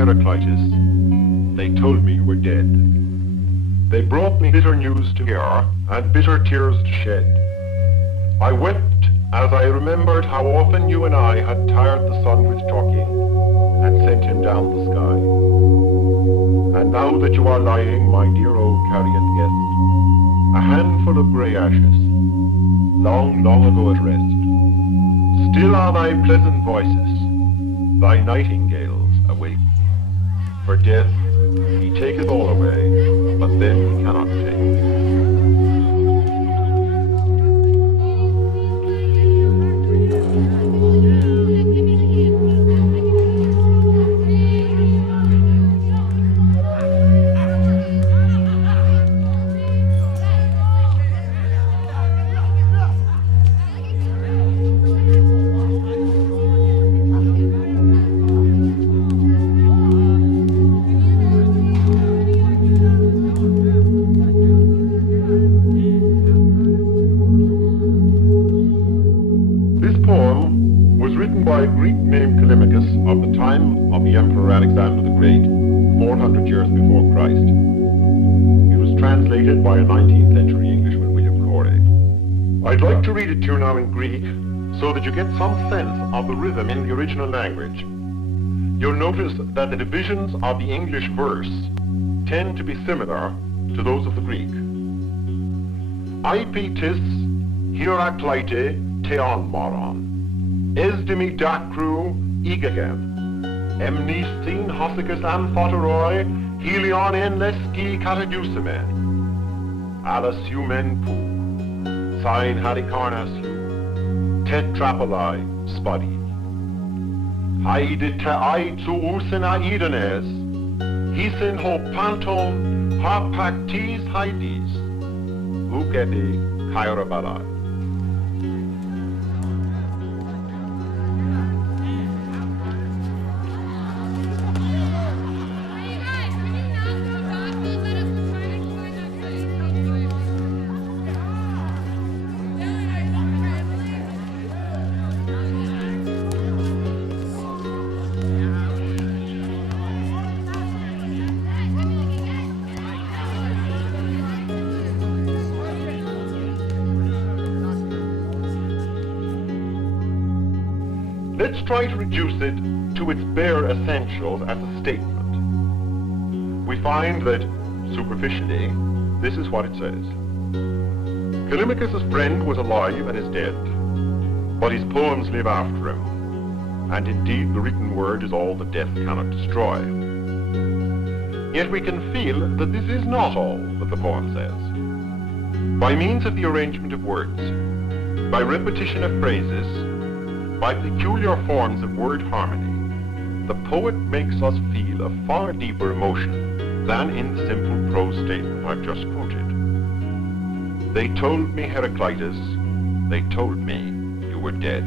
Heraclitus, they told me you were dead. They brought me bitter news to hear and bitter tears to shed. I wept as I remembered how often you and I had tired the sun with talking and sent him down the sky. And now that you are lying, my dear old carrion guest, a handful of grey ashes, long, long ago at rest, still are thy pleasant voices, thy nightingales awake. For death, he taketh all away, but then he cannot take. By a Greek named Callimachus of the time of the Emperor Alexander the Great, 400 years before Christ. It was translated by a 19th century Englishman, William Corey. I'd like to read it to you now in Greek so that you get some sense of the rhythm in the original language. You'll notice that the divisions of the English verse tend to be similar to those of the Greek. Aipitis hierakleite teon moron. Esdimi dacru igagen, emnistin hosicus amphoteroi, helion en lesci cataducimen, alasumen pu, sign halicarnasu, tetrapoli spudi. Haidite aitu usin aidanes, hisin ho panton harpactis haidis, uketi kairabalai. Let's try to reduce it to its bare essentials as a statement. We find that, superficially, this is what it says. Callimachus' friend was alive and is dead, but his poems live after him, and indeed the written word is all that death cannot destroy. Yet we can feel that this is not all that the poem says. By means of the arrangement of words, by repetition of phrases, by peculiar forms of word harmony, the poet makes us feel a far deeper emotion than in the simple prose statement I've just quoted. They told me, Heraclitus, they told me you were dead,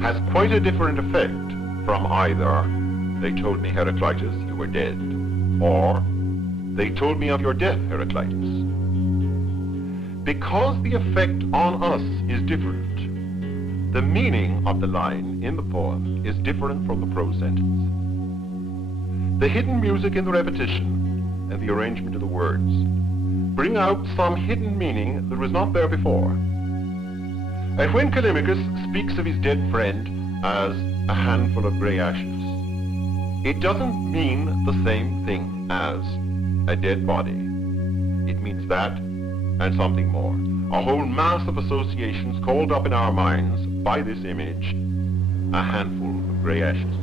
has quite a different effect from either they told me, Heraclitus, you were dead, or they told me of your death, Heraclitus. Because the effect on us is different, the meaning of the line in the poem is different from the prose sentence. The hidden music in the repetition and the arrangement of the words bring out some hidden meaning that was not there before. And when Callimachus speaks of his dead friend as a handful of grey ashes, it doesn't mean the same thing as a dead body. It means that and something more. A whole mass of associations called up in our minds by this image, a handful of grey ashes.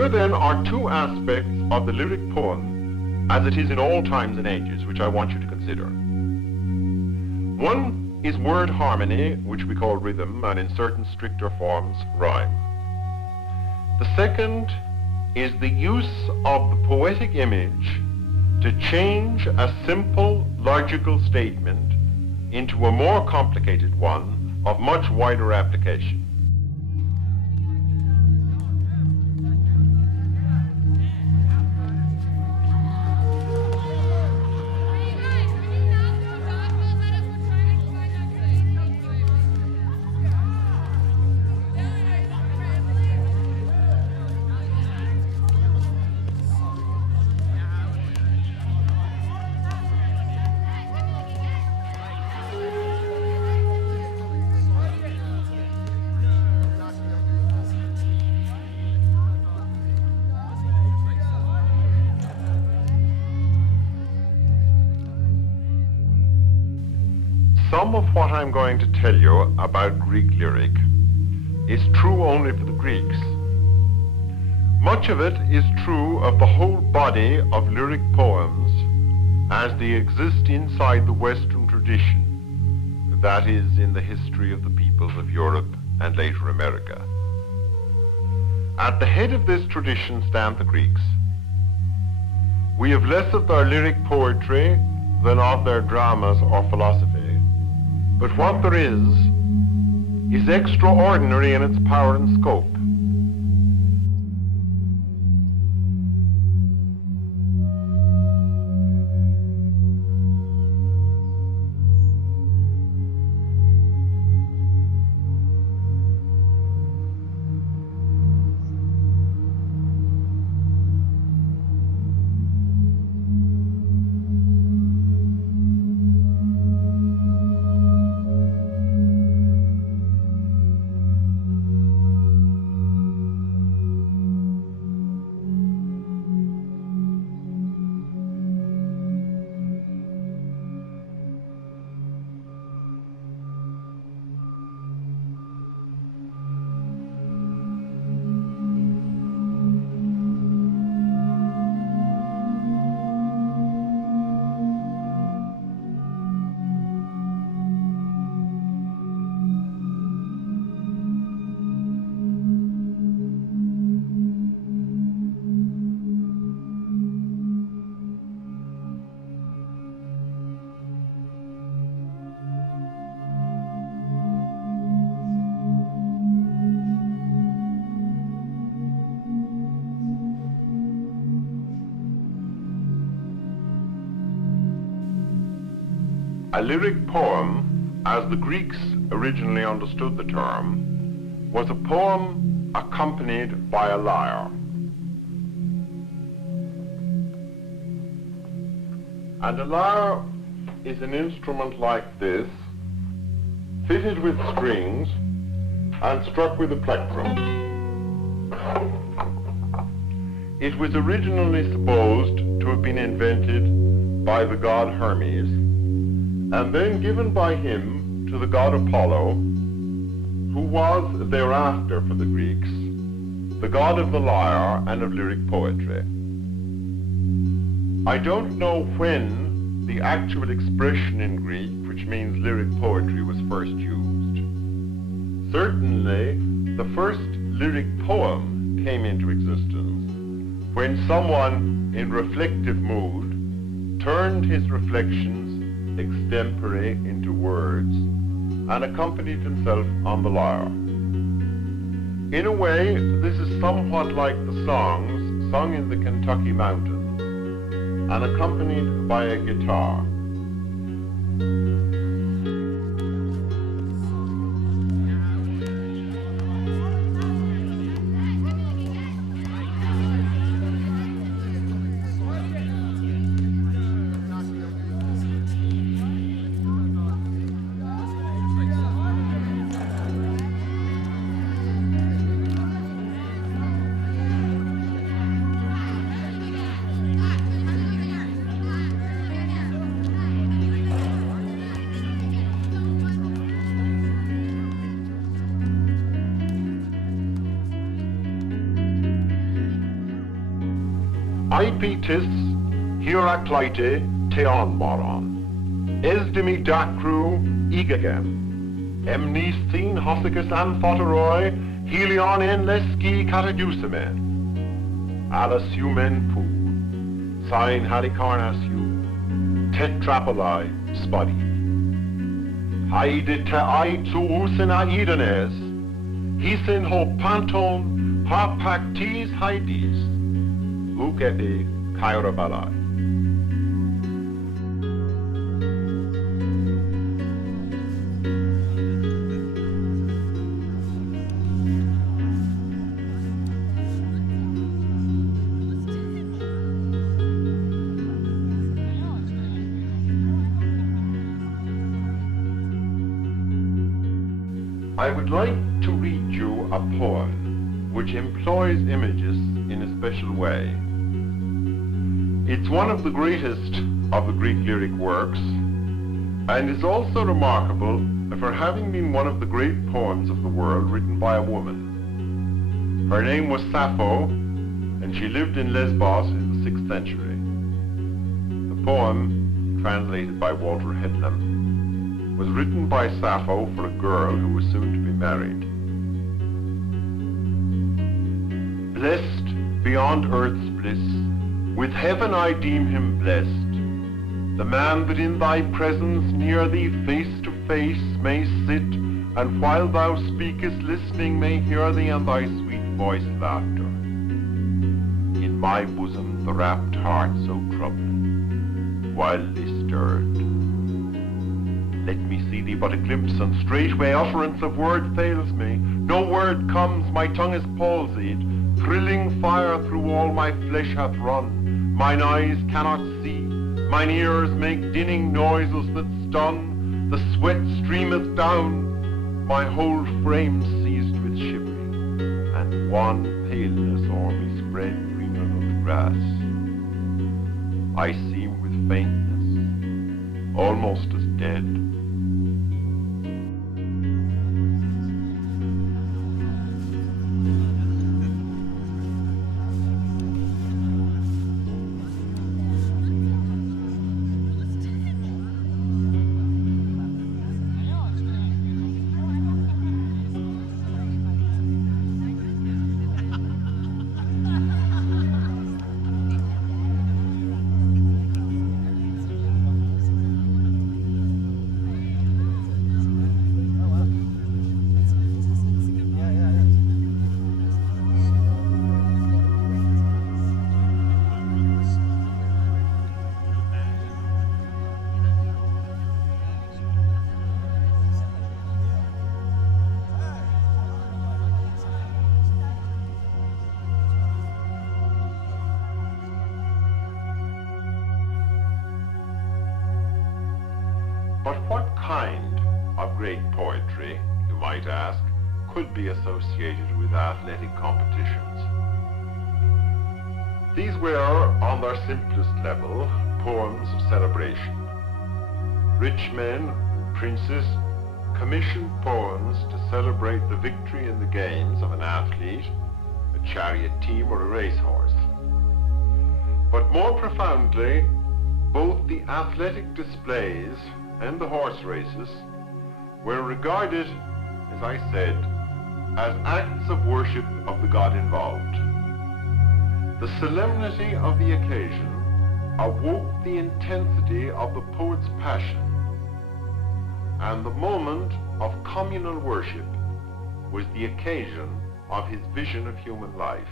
Here then are two aspects of the lyric poem, as it is in all times and ages, which I want you to consider. One is word harmony, which we call rhythm, and in certain stricter forms, rhyme. The second is the use of the poetic image to change a simple logical statement into a more complicated one of much wider application. Some of what I'm going to tell you about Greek lyric is true only for the Greeks. Much of it is true of the whole body of lyric poems as they exist inside the Western tradition, that is, in the history of the peoples of Europe and later America. At the head of this tradition stand the Greeks. We have less of their lyric poetry than of their dramas or philosophy. But what there is extraordinary in its power and scope. A lyric poem, as the Greeks originally understood the term, was a poem accompanied by a lyre. And a lyre is an instrument like this, fitted with strings and struck with a plectrum. It was originally supposed to have been invented by the god Hermes, and then given by him to the god Apollo, who was thereafter for the Greeks the god of the lyre and of lyric poetry. I don't know when the actual expression in Greek, which means lyric poetry, was first used. Certainly, the first lyric poem came into existence when someone in reflective mood turned his reflections extempore into words and accompanied himself on the lyre. In a way, this is somewhat like the songs sung in the Kentucky mountains and accompanied by a guitar. Hypetis Heraclite Teonmoron, Esdimi Dacru Igagem, Emnisthin Hossicus Amphoteroi, Helion en Leski Catadusime, Alasumen Pu, Sine Halicarnasu, Tetrapoli Spudi, Haide te aitu usina idones, Hisin ho panton, harpactis haidis, Ukepi Kairabalai. I would like to read you a poem which employs images in a special way. It's one of the greatest of the Greek lyric works and is also remarkable for having been one of the great poems of the world written by a woman. Her name was Sappho and she lived in Lesbos in the 6th century. The poem, translated by Walter Headlam, was written by Sappho for a girl who was soon to be married. Blessed beyond earth's bliss, with heaven I deem him blessed, the man that in thy presence near thee face to face may sit, and while thou speakest listening may hear thee and thy sweet voice laughter. In my bosom the rapt heart so troubled, wildly stirred. Let me see thee but a glimpse, and straightway utterance of word fails me. No word comes, my tongue is palsied. Thrilling fire through all my flesh hath run. Mine eyes cannot see, mine ears make dinning noises that stun. The sweat streameth down, my whole frame seized with shivering, and wan paleness o'er me spread greener than the grass. I seem with faintness, almost as dead. But what kind of great poetry, you might ask, could be associated with athletic competitions? These were, on their simplest level, poems of celebration. Rich men, princes, commissioned poems to celebrate the victory in the games of an athlete, a chariot team, or a racehorse. But more profoundly, both the athletic displays and the horse races were regarded, as I said, as acts of worship of the god involved. The solemnity of the occasion awoke the intensity of the poet's passion, and the moment of communal worship was the occasion of his vision of human life.